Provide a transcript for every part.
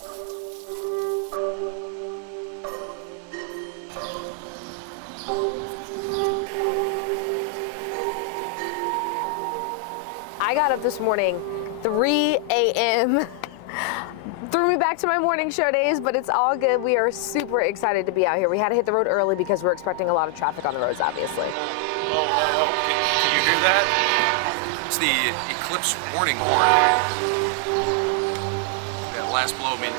I got up this morning, 3 a.m. Threw me back to my morning show days, but it's all good. We are super excited to be out here. We had to hit the road early because we're expecting a lot of traffic on the roads, obviously. Oh. Can you hear that? It's the Eclipse warning horn. That last blow means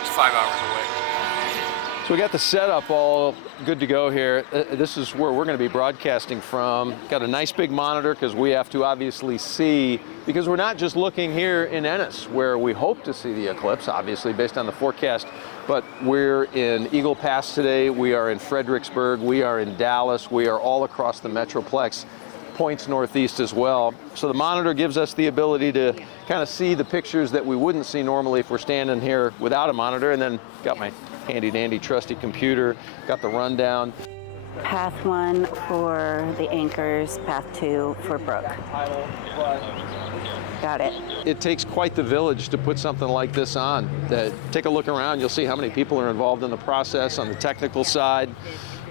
it's 5 hours away. So we got the setup all good to go here. This is where we're going to be broadcasting from. Got a nice big monitor because we have to obviously see, because we're not just looking here in Ennis where we hope to see the eclipse, obviously based on the forecast, but we're in Eagle Pass today, we are in Fredericksburg, we are in Dallas, we are all across the Metroplex, points northeast as well. So the monitor gives us the ability to kind of see the pictures that we wouldn't see normally if we're standing here without a monitor, and then got my handy dandy trusty computer, got the rundown. Path 1 for the anchors, path 2 for Brooke. Got it. It takes quite the village to put something like this on. Take a look around, you'll see how many people are involved in the process on the technical side.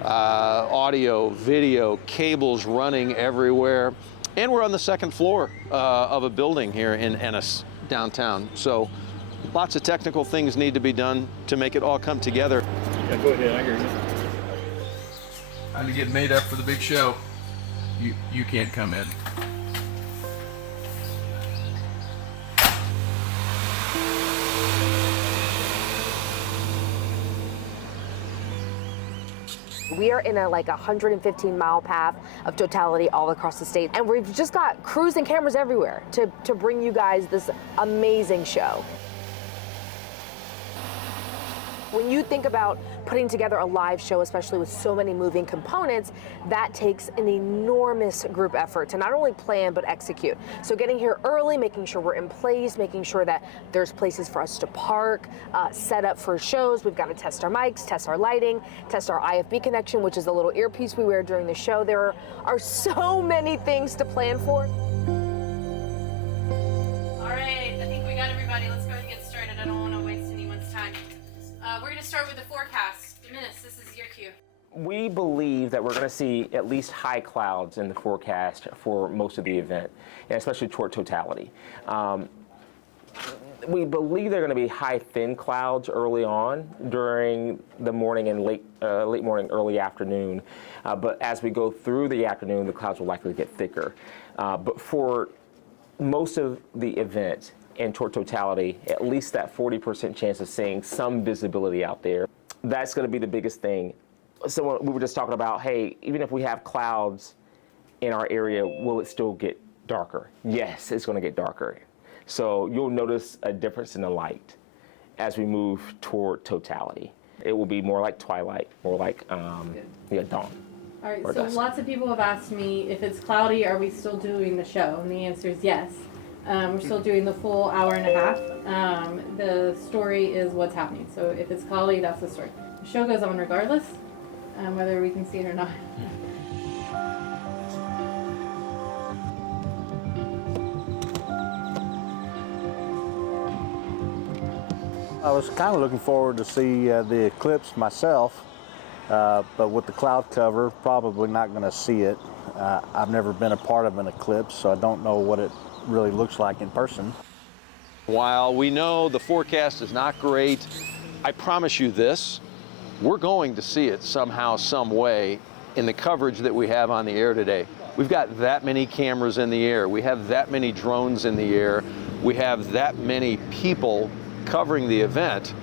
Audio, video, cables running everywhere. And we're on the second floor of a building here in Ennis, downtown. So lots of technical things need to be done to make it all come together. Yeah, go ahead, I hear you. Time to get made up for the big show. You can't come in. We are in a 115-mile path of Totality all across the state, and we've just got crews and cameras everywhere to bring you guys this amazing show. When you think about putting together a live show, especially with so many moving components, that takes an enormous group effort to not only plan but execute. So getting here early, making sure we're in place, making sure that there's places for us to park, set up for shows. We've got to test our mics, test our lighting, test our IFB connection, which is the little earpiece we wear during the show. There are so many things to plan for. All right, I think we got everybody. Let's go ahead and get started. I don't want to waste anyone's time. We're going to start with the forecast. Dennis, this is your cue. We believe that we're going to see at least high clouds in the forecast for most of the event, and especially toward Totality. We believe they're going to be high thin clouds early on during the morning and late morning, early afternoon. But as we go through the afternoon, the clouds will likely get thicker. But for most of the event, and toward Totality, at least that 40% chance of seeing some visibility out there. That's going to be the biggest thing. So we were just talking about, hey, even if we have clouds in our area, will it still get darker? Yes, it's going to get darker. So you'll notice a difference in the light as we move toward Totality. It will be more like twilight, more like dawn. All right, so dusk. Lots of people have asked me, if it's cloudy, are we still doing the show? And the answer is yes. We're still doing the full hour and a half. The story is what's happening. So if it's cloudy, that's the story. The show goes on regardless, whether we can see it or not. I was kind of looking forward to see the eclipse myself, but with the cloud cover, probably not going to see it. I've never been a part of an eclipse, so I don't know what it really looks like in person. While we know the forecast is not great, I promise you this, we're going to see it somehow, some way in the coverage that we have on the air today. We've got that many cameras in the air. We have that many drones in the air. We have that many people covering the event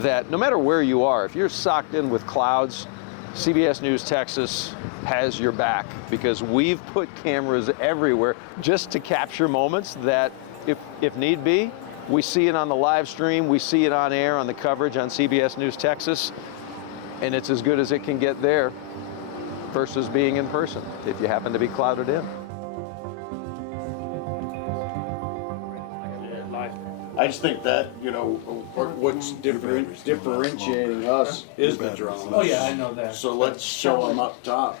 that no matter where you are, if you're socked in with clouds, CBS News Texas has your back, because we've put cameras everywhere just to capture moments that, if need be, we see it on the live stream, we see it on air on the coverage on CBS News Texas, and it's as good as it can get there versus being in person if you happen to be clouded in. I just think that, you know, what's differentiating us is the drone. Oh yeah, I know that. So let's show them up top.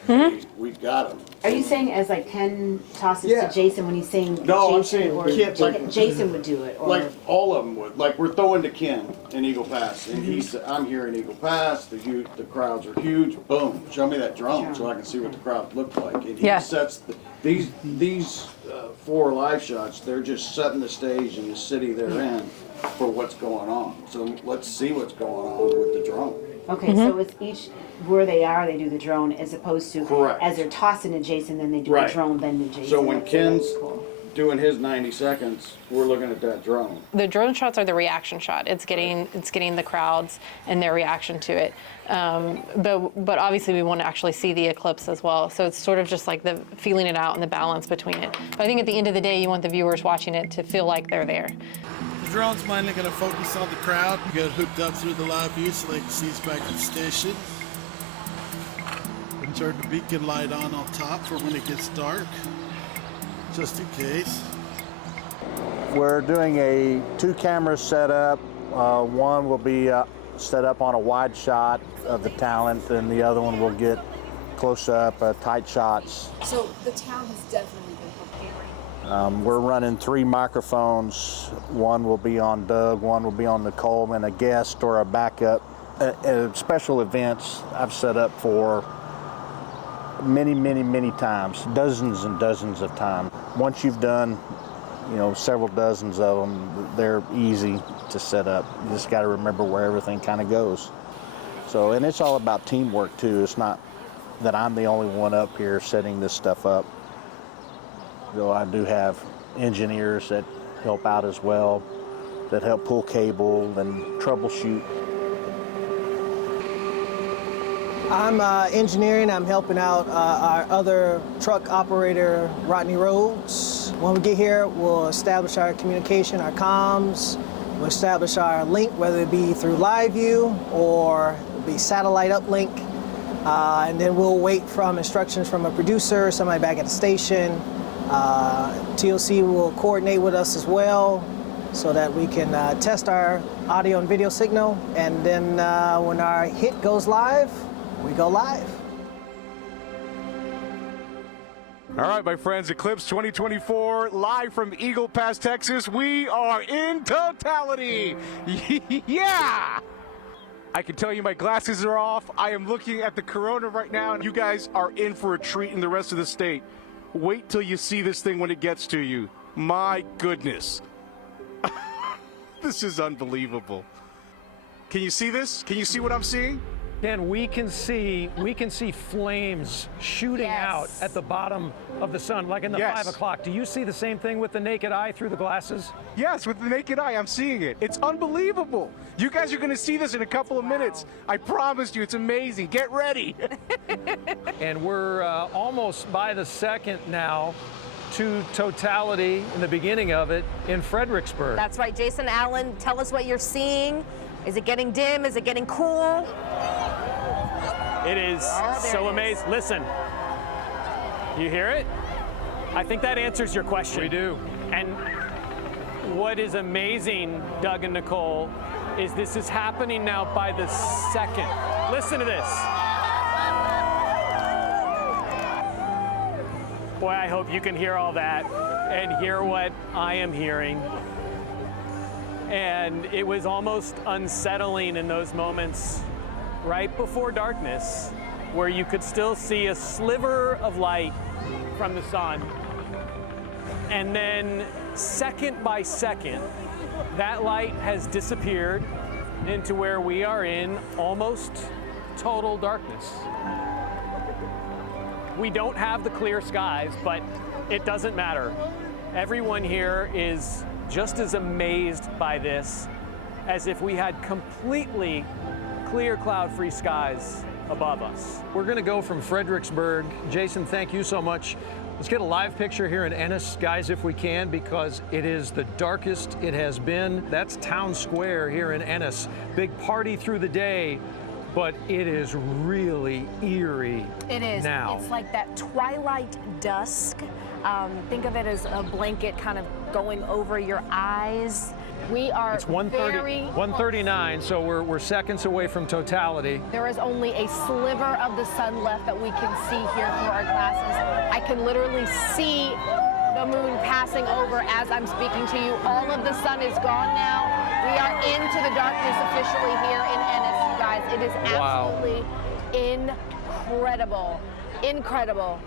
We've got them. Are you saying as like Ken tosses Yeah. to Jason when he's saying No, I'm Jason, saying or kids, like- Jason would do it, or Like all of them would. Like we're throwing to Ken in Eagle Pass, and he's I'm here in Eagle Pass. The crowds are huge. Boom! Show me that drone so I can see what the crowd looked like. And he sets these 4 live shots. They're just setting the stage in the city they're in for what's going on. So let's see what's going on with the drone. okay, so it's each where they are, they do the drone, as opposed to Correct. as they're tossing to Jason, then they do Right. the drone, then to Jason. So when That's Ken's cool. doing his 90 seconds, we're looking at that drone. The drone shots are the reaction shot. It's getting the crowds and their reaction to it. But obviously we want to actually see the eclipse as well. So it's sort of just like the feeling it out and the balance between it. But I think at the end of the day, you want the viewers watching it to feel like they're there. The drone's mainly going to focus on the crowd. You get hooked up through the live view so they can see us back at the station. And turn the beacon light on top for when it gets dark, just in case. We're doing a 2 camera setup. One will be set up on a wide shot of the talent, and the other one will get close up, tight shots. So the town has definitely been preparing. We're running 3 microphones. One will be on Doug, one will be on Nicole, and a guest or a backup. Special events I've set up for many times, dozens and dozens of times. Once you've done, you know, several dozens of them, they're easy to set up. You just got to remember where everything kind of goes. So, and it's all about teamwork too. It's not that I'm the only one up here setting this stuff up. Though I do have engineers that help out as well, that help pull cable and troubleshoot. I'm engineering. I'm helping out our other truck operator, Rodney Rhodes. When we get here, we'll establish our communication, our comms. We'll establish our link, whether it be through live view or it'll be satellite uplink. And then we'll wait from instructions from a producer, somebody back at the station. TLC will coordinate with us as well so that we can test our audio and video signal. And then when our hit goes live, we go live. All right, my friends, Eclipse 2024, live from Eagle Pass, Texas. We are in Totality. Yeah! I can tell you my glasses are off. I am looking at the Corona right now, and you guys are in for a treat in the rest of the state. Wait till you see this thing when it gets to you. My goodness. This is unbelievable. Can you see this? Can you see what I'm seeing? Dan, we can see flames shooting out at the bottom of the sun, like in the 5 o'clock. Do you see the same thing with the naked eye through the glasses? Yes, with the naked eye, I'm seeing it. It's unbelievable. You guys are going to see this in a couple of minutes. I promise you, it's amazing. Get ready. And we're almost by the second now to Totality in the beginning of it in Fredericksburg. That's right, Jason Allen, tell us what you're seeing. Is it getting dim? Is it getting cool? It is so amazing. Listen, you hear it? I think that answers your question. We do. And what is amazing, Doug and Nicole, is this is happening now by the second. Listen to this. Boy, I hope you can hear all that and hear what I am hearing. And it was almost unsettling in those moments right before darkness, where you could still see a sliver of light from the sun. And then second by second, that light has disappeared into where we are in almost total darkness. We don't have the clear skies, but it doesn't matter. Everyone here is just as amazed by this as if we had completely clear cloud-free skies above us. We're going to go from Fredericksburg. Jason, thank you so much. Let's get a live picture here in Ennis, guys, if we can, because it is the darkest it has been. That's Town Square here in Ennis. Big party through the day, but it is really eerie. It is. Now. It's like that twilight dusk. Think of it as a blanket kind of going over your eyes. We are It's 1:39, so we're seconds away from totality. There is only a sliver of the sun left that we can see here through our glasses. I can literally see the moon passing over as I'm speaking to you. All of the sun is gone now. We are into the darkness officially here in Ennis, you guys. It is absolutely incredible. Incredible.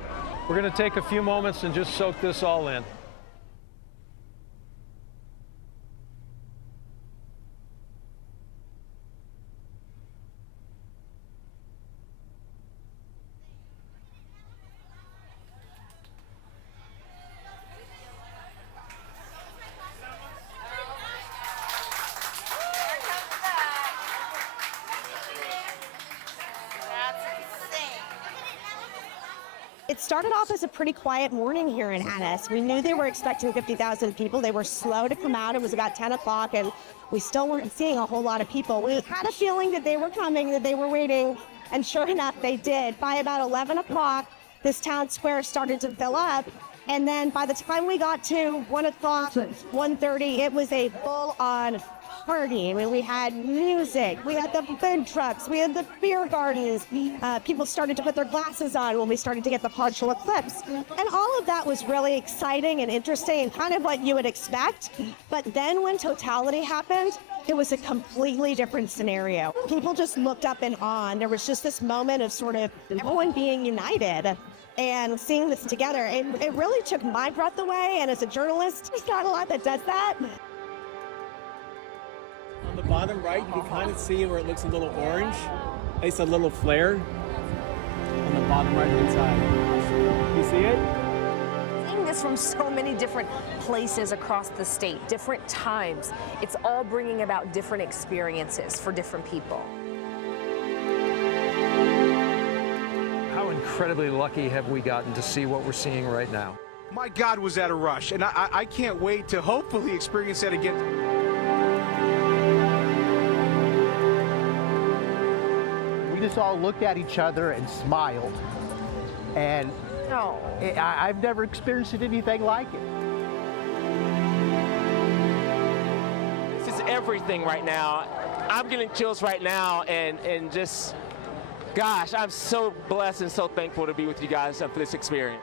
We're going to take a few moments and just soak this all in. It started off as a pretty quiet morning here in Ennis. We knew they were expecting 50,000 people. They were slow to come out. It was about 10 o'clock, and we still weren't seeing a whole lot of people. We had a feeling that they were coming, that they were waiting, and sure enough, they did. By about 11 o'clock, this town square started to fill up, and then by the time we got to 1 o'clock, 1:30, it was a full-on party. I mean, we had music, we had the food trucks, we had the beer gardens. People started to put their glasses on when we started to get the partial eclipse. And all of that was really exciting and interesting and kind of what you would expect. But then when totality happened, it was a completely different scenario. People just looked up in awe, and there was just this moment of sort of everyone being united and seeing this together. It really took my breath away, and as a journalist, there's not a lot that does that. On the bottom right, you can kind of see where it looks a little orange. At least a little flare on the bottom right-hand side. You see it? Seeing this from so many different places across the state, different times, it's all bringing about different experiences for different people. How incredibly lucky have we gotten to see what we're seeing right now? My God, was that a rush, and I can't wait to hopefully experience that again. We just all looked at each other and smiled, and I've never experienced anything like it. This is everything right now. I'm getting chills right now, and just, gosh, I'm so blessed and so thankful to be with you guys for this experience.